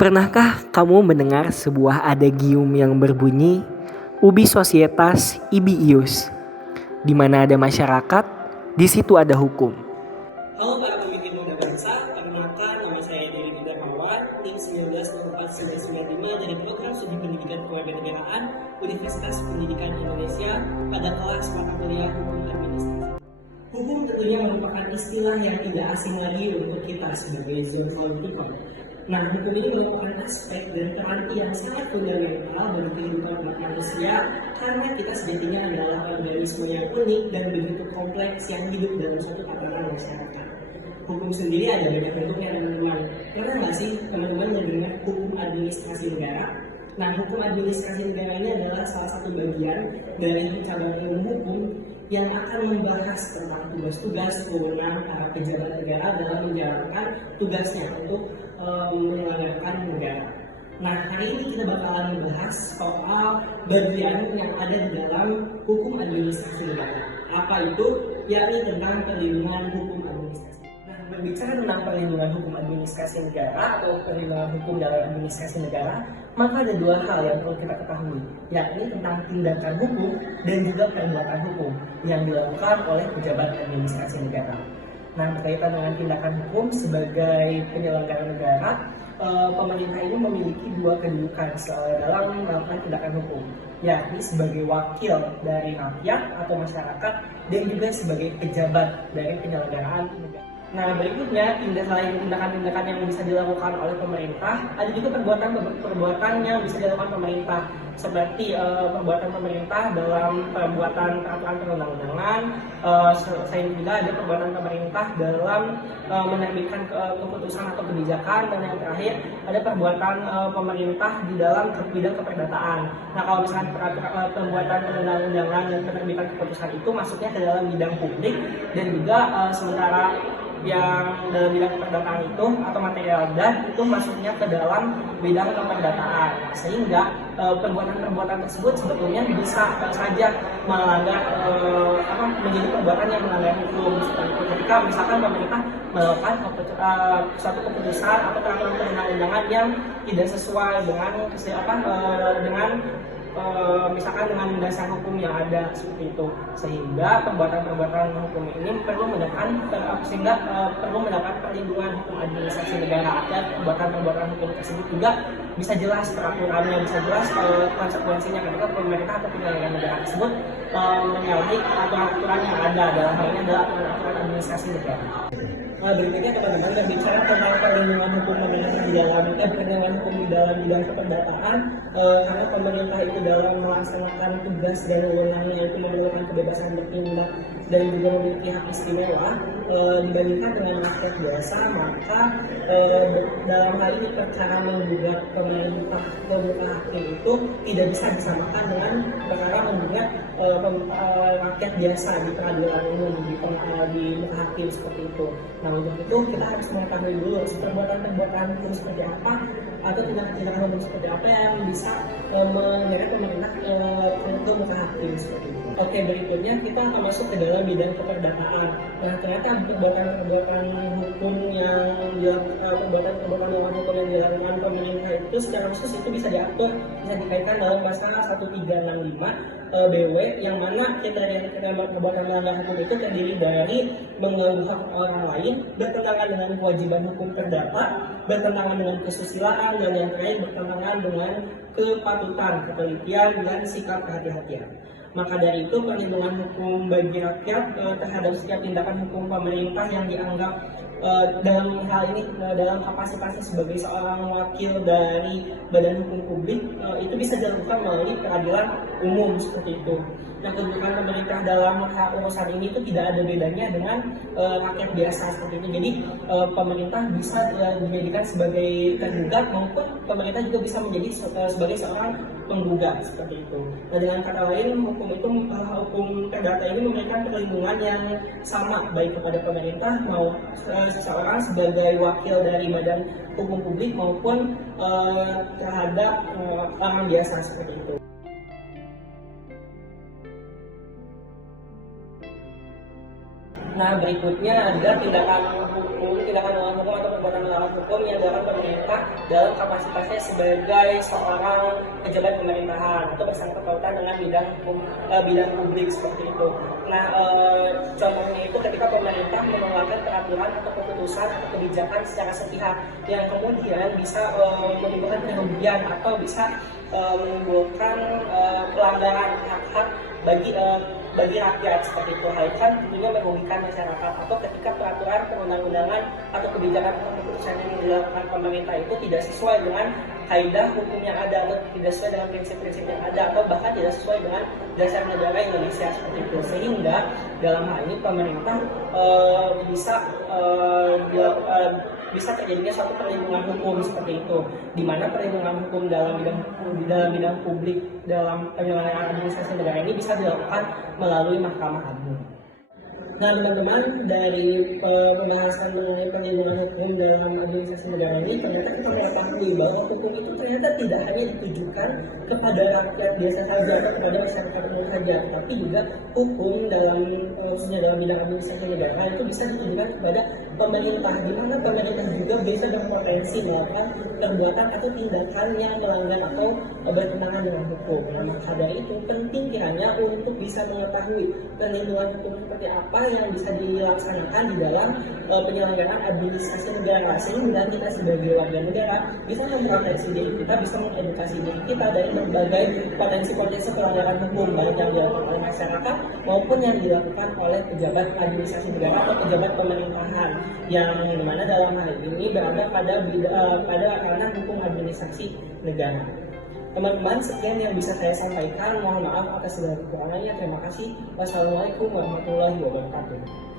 Pernahkah kamu mendengar sebuah adagium yang berbunyi ubi societas ibi ius? Di mana ada masyarakat, di situ ada hukum. Halo para pemimpin muda bangsa, perkenalkan nama saya Dewi Darmawan, NIM 1904-1995 dari Program Studi Pendidikan Kewarganegaraan Universitas Pendidikan Indonesia pada kelas mata kuliah Hukum Administrasi. Hukum tentunya merupakan istilah yang tidak asing lagi untuk kita sebagai zoon people. Nah, hukum ini merupakan aspek dan peranti yang sangat fundamental bagi kehidupan umat manusia karena kita sejatinya adalah organisme yang unik dan begitu kompleks yang hidup dalam suatu tatanan masyarakat. Hukum sendiri ada banyak bentuknya teman-teman. Pernah nggak sih teman-teman mendengar hukum administrasi negara? Nah, hukum administrasi negara ini adalah salah satu bagian dari cabang ilmu hukum yang akan membahas tentang tugas-tugas wewenang para pejabat negara dalam menjalankan tugasnya untuk menyelenggarakan negara. Nah, hari ini kita bakalan membahas soal bagian yang ada di dalam hukum administrasi negara. Apa itu? Yakni tentang perlindungan hukum administrasi. Nah, berbicara tentang perlindungan hukum administrasi negara atau perlindungan hukum dalam administrasi negara, maka ada dua hal yang perlu kita ketahui, yakni tentang tindakan hukum dan juga perbuatan hukum yang dilakukan oleh pejabat administrasi negara. Nah, berkaitan dengan tindakan hukum sebagai penyelenggara negara, pemerintah ini memiliki dua kedudukan dalam melakukan tindakan hukum, yakni sebagai wakil dari rakyat atau masyarakat dan juga sebagai pejabat dari penyelenggaraan negara. Nah, berikutnya selain tindakan-tindakan yang bisa dilakukan oleh pemerintah, ada juga perbuatan yang bisa dilakukan pemerintah, seperti perbuatan pemerintah dalam perbuatan peraturan perundang-undangan. Selain juga ada perbuatan pemerintah dalam menerbitkan keputusan atau kebijakan, dan yang terakhir ada perbuatan pemerintah di dalam bidang keperdataan. Nah, kalau misalkan perbuatan perundang-undangan dan penerbitan keputusan itu masuknya ke dalam bidang publik, dan juga sementara yang dalam bidang keperdataan itu atau material dan itu masuknya ke dalam bidang keperdataan, sehingga perbuatan-perbuatan tersebut sebetulnya bisa saja melanggar menjadi perbuatan yang melanggar hukum, seperti itu ketika misalkan pemerintah melakukan suatu keputusan atau peraturan perundang-undangan yang tidak sesuai dengan misalkan dengan dasar hukum yang ada, seperti itu, sehingga perbuatan-perbuatan hukum ini perlu mendapat perlindungan hukum administrasi negara, dan perbuatan-perbuatan hukum tersebut juga bisa jelas peraturannya, bisa jelas konsekuensinya ketika pemerintah atau penyelenggara negara tersebut menyalahi aturan yang ada, dalam hal ini adalah aturan administrasi negara. Berikutnya teman-teman berbicara tentang perlindungan hukum pemerintah di dalam bidang keperdataan, karena pemerintah itu dalam melaksanakan tugas dan wewenangnya itu memerlukan kebebasan bertindak dan juga memiliki hak istimewa dibandingkan dengan rakyat biasa, maka dalam hal ini perkara menggugat pemerintah ke muka hakim itu tidak bisa disamakan dengan perkara menggugat rakyat biasa di peradilan umum di muka hakim, seperti itu. Nah, untuk itu kita harus mengetahui dulu perbuatan-perbuatan hukum seperti apa atau tindakan-tindakan hukum seperti apa yang bisa menyeret pemerintah ke muka hakim, seperti itu. Oke, berikutnya kita akan masuk ke dalam bidang keperdataan. Nah, ternyata perbuatan-perbuatan hukum yang dilakukan pemerintah itu secara khusus itu bisa diatur, bisa dikaitkan dalam pasal 1365 BW, yang mana kriteria perbuatan melanggar hukum itu terdiri dari mengganggu hak orang lain, bertentangan dengan kewajiban hukum perdata, bertentangan dengan kesusilaan, dan yang terakhir bertentangan dengan kepatutan, ketelitian, dan sikap kehati-hatian. Maka dari itu perlindungan hukum bagi rakyat terhadap setiap tindakan hukum pemerintah yang dianggap dalam hal ini dalam kapasitasnya sebagai seorang wakil dari badan hukum publik itu bisa dilakukan melalui peradilan umum, seperti itu. Nah, kedudukan pemerintah dalam urusan ini itu tidak ada bedanya dengan rakyat biasa, seperti itu. Jadi pemerintah bisa dijadikan sebagai tergugat maupun pemerintah juga bisa menjadi sebagai seorang penggugat, seperti itu. Nah, dengan kata lain hukum perdata ini memberikan perlindungan yang sama baik kepada pemerintah mau seseorang sebagai wakil dari badan hukum publik maupun terhadap orang biasa, seperti itu. Nah, berikutnya adalah tindakan melawan hukum atau perbuatan melawan hukum yang dilakukan pemerintah dalam kapasitasnya sebagai seorang pejabat pemerintahan atau bersangkut pautan dengan bidang publik seperti itu. Nah, contohnya itu ketika pemerintah mengeluarkan peraturan atau keputusan atau kebijakan secara sepihak yang kemudian bisa menimbulkan kerugian atau bisa menimbulkan pelanggaran hak-hak bagi rakyat seperti itu. Hal itu kan tentunya merugikan masyarakat, atau ketika peraturan perundang-undangan atau kebijakan atau keputusan yang dilakukan pemerintah itu tidak sesuai dengan kaidah hukum yang ada, atau tidak sesuai dengan prinsip-prinsip yang ada, atau bahkan tidak sesuai dengan dasar negara Indonesia seperti itu. Sehingga dalam hal ini pemerintah bisa terjadinya suatu perlindungan hukum seperti itu, di mana perlindungan hukum dalam bidang publik dalam penyelenggaraan administrasi negara ini bisa dilakukan melalui Mahkamah Agung. Nah, teman-teman, dari pembahasan mengenai perlindungan hukum dalam administrasi negara ini, ternyata kita mengetahui bahwa hukum itu ternyata tidak hanya ditujukan kepada rakyat biasa saja atau kepada masyarakat umum saja, tapi juga hukum khususnya dalam bidang administrasi negara itu bisa ditujukan kepada pemerintah, di mana pemerintah juga bisa berpotensi melakukan perbuatan atau tindakan yang melanggar atau bertentangan dengan hukum. Nah, maka dari itu penting kiranya untuk bisa mengetahui perlindungan hukum seperti apa yang bisa dilaksanakan di dalam penyelenggaraan administrasi negara, sehingga kita sebagai warga negara bisa memproteksi diri kita, bisa mengedukasi diri kita dari berbagai potensi-potensi pelanggaran hukum, baik yang dilakukan oleh masyarakat maupun yang dilakukan oleh pejabat administrasi negara atau pejabat pemerintahan, yang dimana dalam hal ini berada pada ranah hukum administrasi negara. Teman-teman, sekian yang bisa saya sampaikan. Mohon maaf atas segala kekurangannya. Terima kasih. Wassalamualaikum warahmatullahi wabarakatuh.